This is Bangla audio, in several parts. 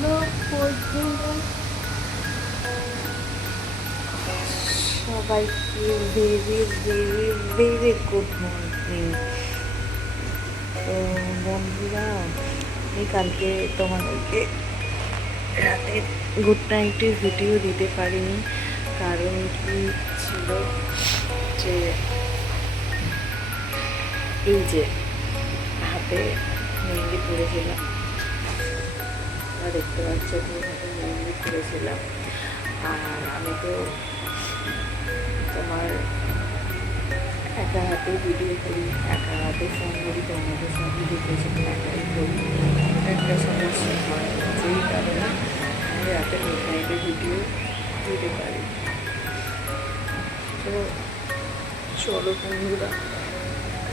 হ্যালো বন্ধুরা, সবাইকে very very very good morning. তো বন্ধুরা, আমি কালকে তোমাদেরকে রাতে গুড নাইটের ভিডিও দিতে পারিনি, কারণ কি ছিল যে এই যে হাতে মেহেন্দি পড়েছিলাম, দেখতে পাচ্ছ হাতে মেহেন্দি পড়েছিলাম। আর আমি তো তোমার একা হাতে ভিডিও করি, একা হাতে ফোন করি, তোমাদের সবই দেখেছি একাই করি। একটা সমস্যা হয়, যেই কারণে আমি রাতে গুড নাইটের ভিডিও দিতে পারি। তো চলো বন্ধুরা,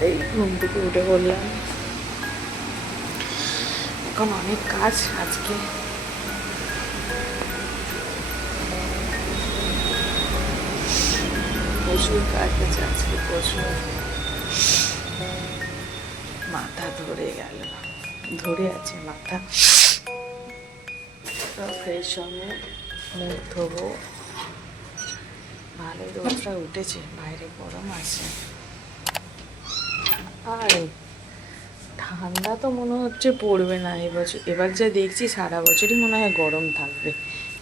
এই ঘুম থেকে উঠে বললাম, এখন অনেক কাজ আজকে। প্রচুর কাজ আছে আজকে, প্রচুর। মাথা ধরে গেল, ধরে আছে মাথা। ফ্রেশ হবে, মুখ ধোবো। ভালোই রোদটা উঠেছে, বাইরে গরম আছে। আর ঠান্ডা তো মনে হচ্ছে পড়বে না এবছর। এবার যা দেখছি সারা বছরই মনে হয় গরম থাকবে,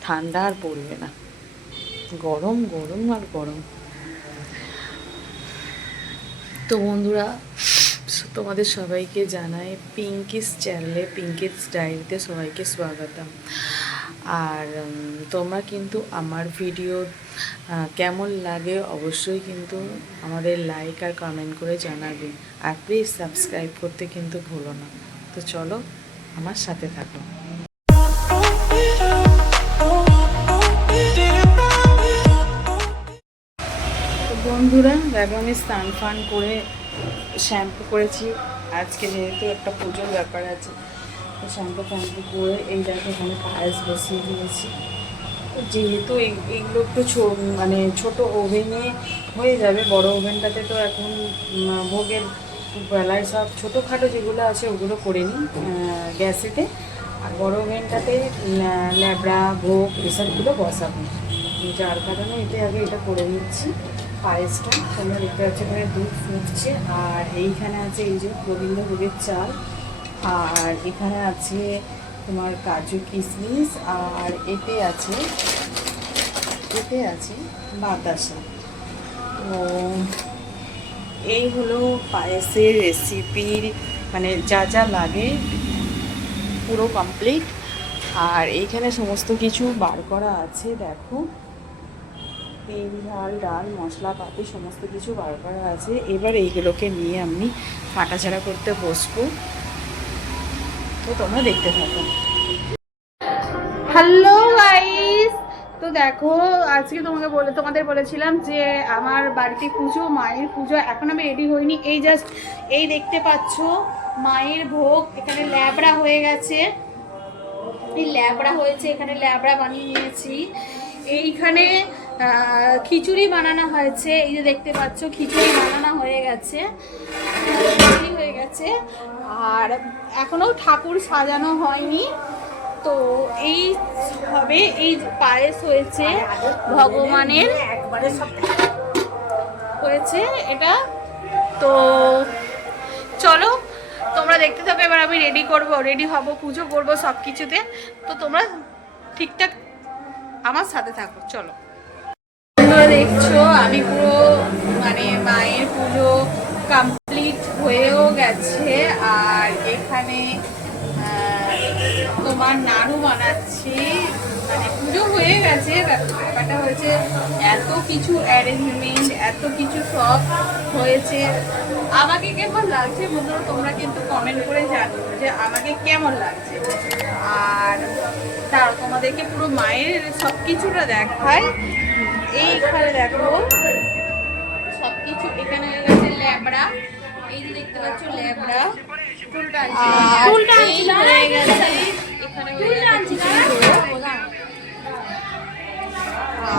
ঠান্ডা আর পড়বে না। গরম গরম আর গরম। তো বন্ধুরা, তোমাদের সবাইকে জানাই পিঙ্কিস চ্যানেলে, পিঙ্কিস ডায়েরিতে সবাইকে স্বাগতম। আর তোমরা কিন্তু আমার ভিডিও কেমন লাগে অবশ্যই কিন্তু আমাদের লাইক আর কমেন্ট করে জানাবে। আর প্লিজ সাবস্ক্রাইব করতে কিন্তু ভুলো না। তো চলো আমার সাথে থাকো। বন্ধুরা দেখো, আমি স্নান ফান করে শ্যাম্পু করেছি। আজকে যেহেতু একটা পুজোর ব্যাপার আছে, তো শ্যাম্পু করে এই দেখো এখানে পায়েস বসিয়ে দিয়েছি। যেহেতু এইগুলো একটু মানে ছোটো ওভেনে হয়ে যাবে, বড় ওভেনটাতে তো এখন ভোগের বেলায় সব ছোটোখাটো যেগুলো আছে ওগুলো করে নিই গ্যাসেতে। আর বড় ওভেনটাতে ল্যাবড়া ভোগ এসবগুলো বসাবো, যার কারণে আগে এটা করে নিচ্ছি। পায়েসটা তোমরা দেখতে পাচ্ছ এখানে দুধ ফুটছে। আর এইখানে আছে এই যে গোবিন্দভোগের চাল, আর এখানে আছে তোমার কাজু কিশমিশ, আর এতে আছে বাতাসা। তো এই হলো পায়েসের রেসিপির মানে যা যা লাগে পুরো কমপ্লিট। আর এইখানে সমস্ত কিছু বার করা আছে, দেখো তেল ঝাল ডাল মশলাপাতি সমস্ত কিছু বার করা আছে। এবার এইগুলোকে নিয়ে আমি কাটাছাড়া করতে বসবো, তো তোমরা দেখতে থাকো। হ্যালো গাইস, তো দেখো আজকে তোমাদের বলেছিলাম যে আমার বাড়িতে পুজো, মায়ের পুজো। এখন আমি রেডি হইনি, এই জাস্ট এই দেখতে পাচ্ছ মায়ের ভোগ। এখানে ল্যাবড়া হয়ে গেছে, এই ল্যাবড়া হয়েছে, এখানে ল্যাবড়া বানিয়ে নিয়েছি। এইখানে খিচুড়ি বানানো হয়েছে, এই যে দেখতে পাচ্ছ খিচুড়ি বানানো হয়ে গেছে। আর এখনো ঠাকুর সাজানো হয়নি। তো এই হবে, এই পায়েস হয়েছে ভগবানের হয়েছে এটা। তো চলো তোমরা দেখতে থাকো। এবার আমি রেডি হব, পুজো করবো সব কিছুতে। তো তোমরা ঠিকঠাক আমার সাথে থাকো, চলো। তোমরা দেখছো আমি পুরো মানে মায়ের পুজো কমপ্লিট হয়েও গেছে। আর এখানে তোমার নাড়ু বানাচ্ছি, মানে পুজো হয়ে গেছে। ব্যাপারটা হয়েছে এত কিছু অ্যারেঞ্জমেন্ট, এত কিছু সব হয়েছে। আমাকে কেমন লাগছে বন্ধুরা তোমরা কিন্তু কমেন্ট করে জানো যে আমাকে কেমন লাগছে। আর তার তোমাদেরকে পুরো মায়ের সব কিছুটা দেখায়। এইখানে দেখো সব কিছু, এখানে হয়ে গেছে ল্যাবড়া, এই যে দেখতে পাচ্ছ ল্যাবড়া।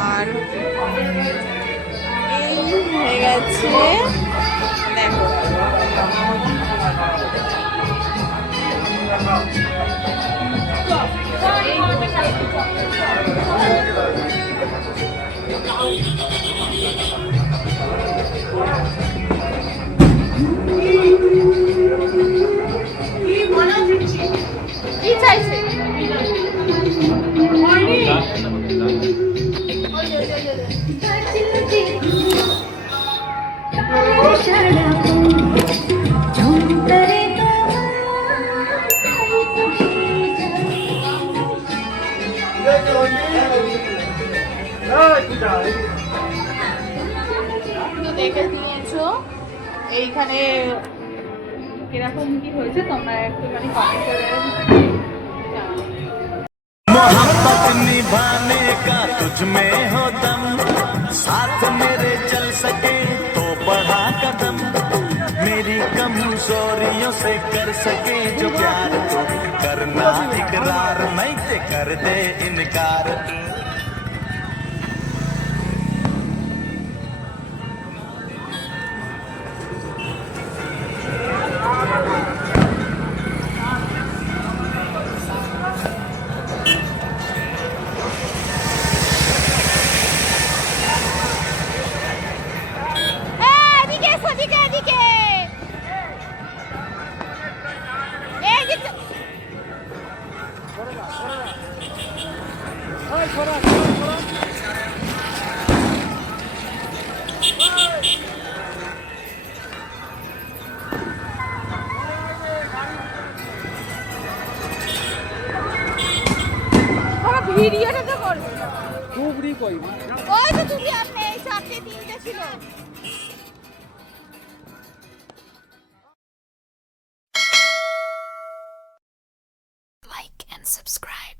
আর এই হয়ে গেছে দেখো, এই কি চাইছে? তো দেখে নিয়েছো এইখানে কিরকম কি হয়েছে তোমরা একটুখানি কমেন্ট করে জানাও। मोहब्बत निभाने का तुझ में हो दम, साथ मेरे चल सके तो बढ़ा कदम, मेरी कमजोरियों से कर सके जो प्यार तो करना इकरार, नहीं ते कर दे इनकार। এদিকে এসো, এদিকে এদিকে এই যে তোমরা ভিডিওটা তো করবে খুবই কই ওই তো তুমি আপনি এই চারটে তিনটে ছিল like and subscribe.